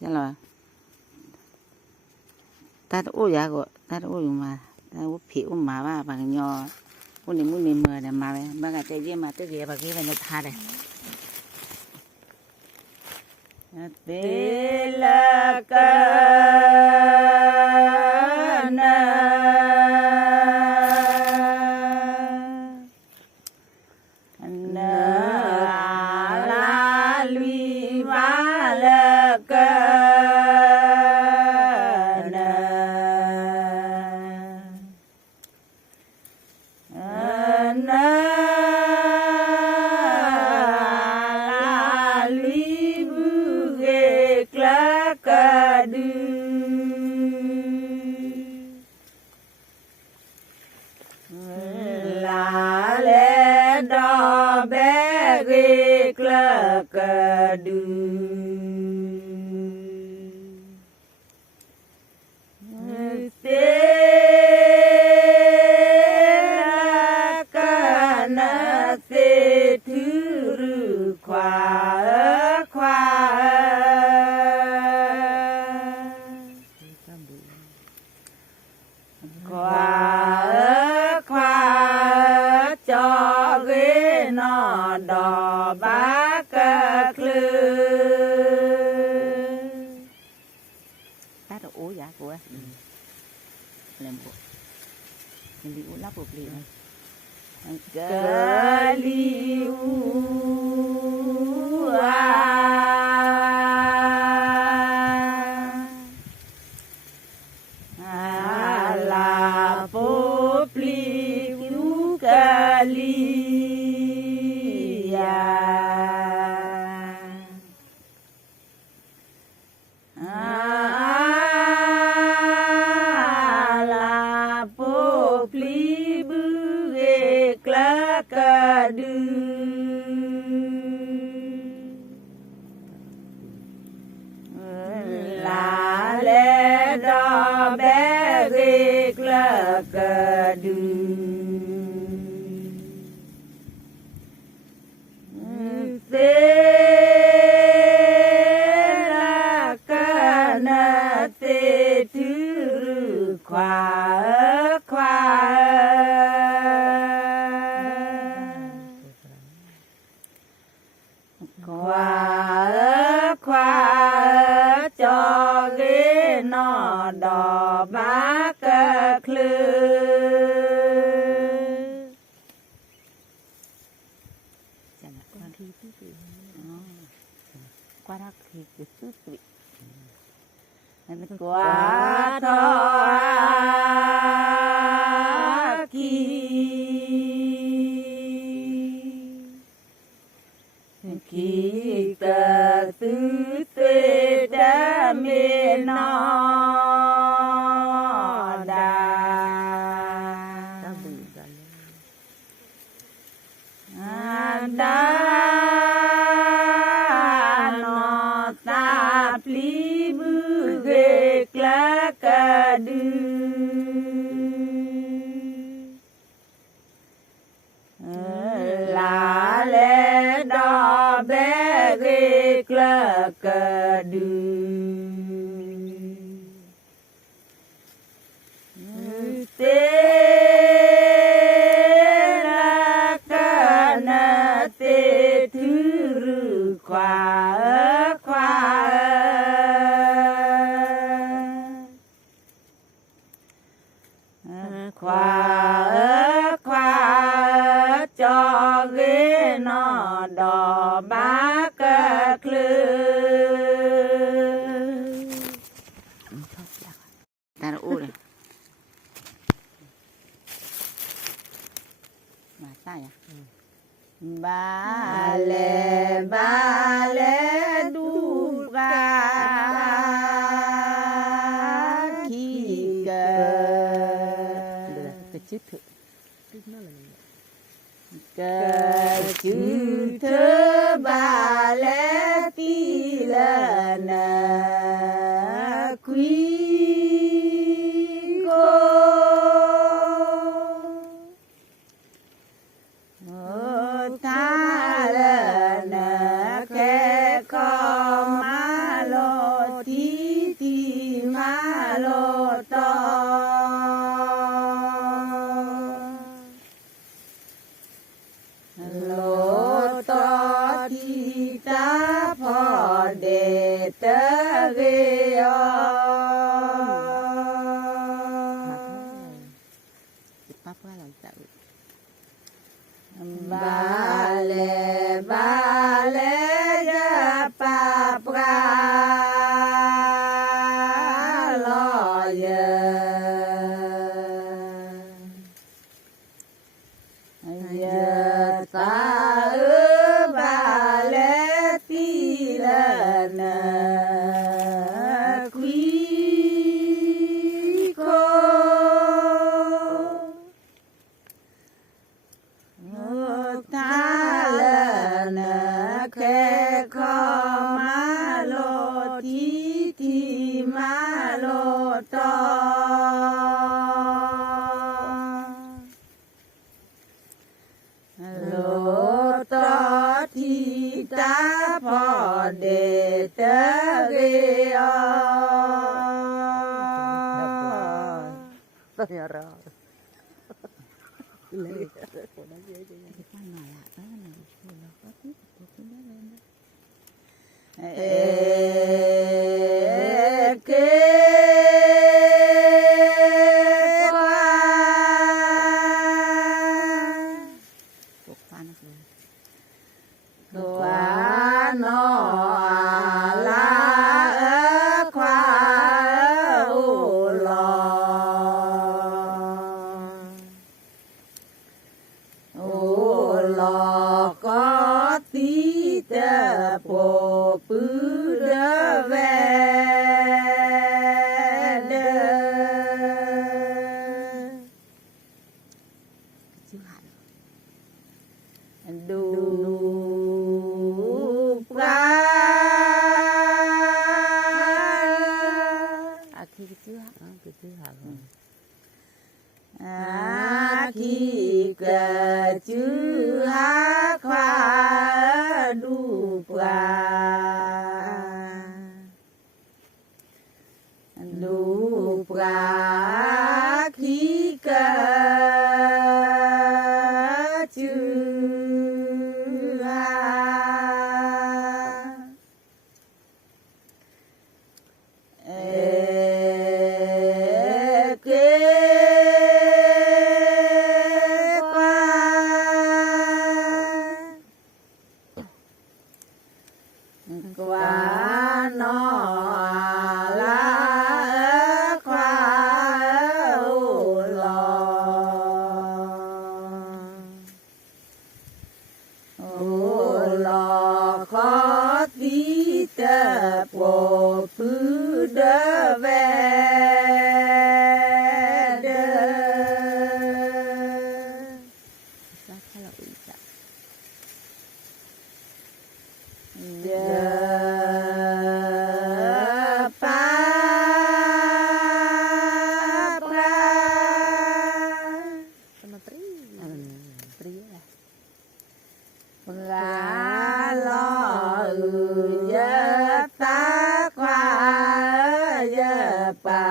Chắc là ta ô giá của ta ô mà ta ô phiếu mà ba bằng nhỏ ô này muốn niệm mờ này mà ba cái tay gì mà tới kia ba kia phải nó tha đây tê la ca na la lui va la ca la le do be ge kla ka du te la ka na se thu ru khwa khwa cho ghế nó đỏ bá cơ khư bác ố giá của làm bộ mình đi ố lắp bộ liền cơ liu la po pli la po pli bu ge kla ka du la le do be ge kla ka du te la ca na te tu khwa khwa khwa khwa cho ghế nó đỏ bá cơ khư qua đó thì cái sức vị qua thọ khi cờ tư tê đã mê nó la le do be ge kla ka du te la ka na te thu ru khwa khwa khwa khwa cho ghế nó đỏ bá cơ khư ta đã u rồi mà sai à ba lê đu ga khi cái chữ thử cơ chữ thơ ba lê ti là na quý tha là na khe kho ma lo pa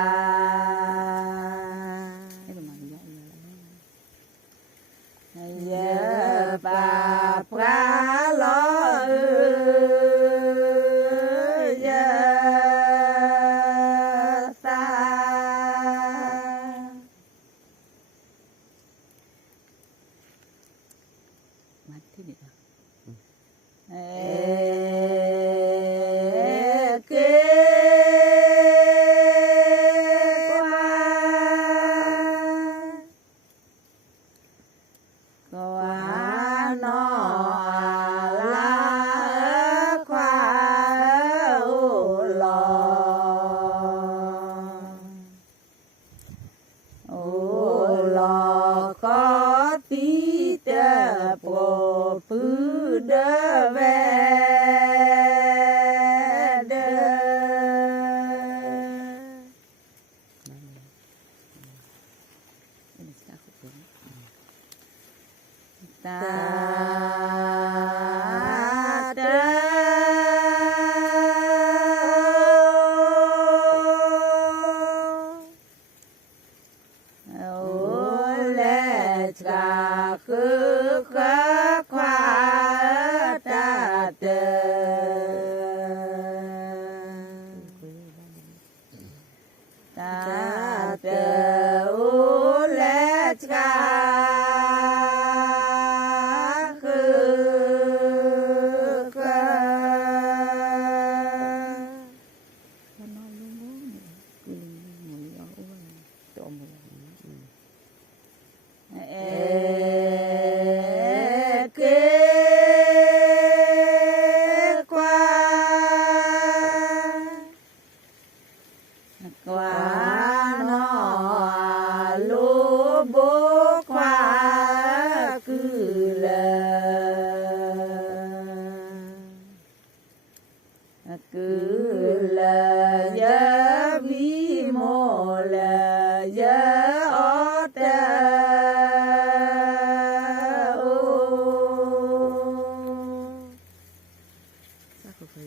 cứ là giá vi mô là giá ó ta ô sao không phải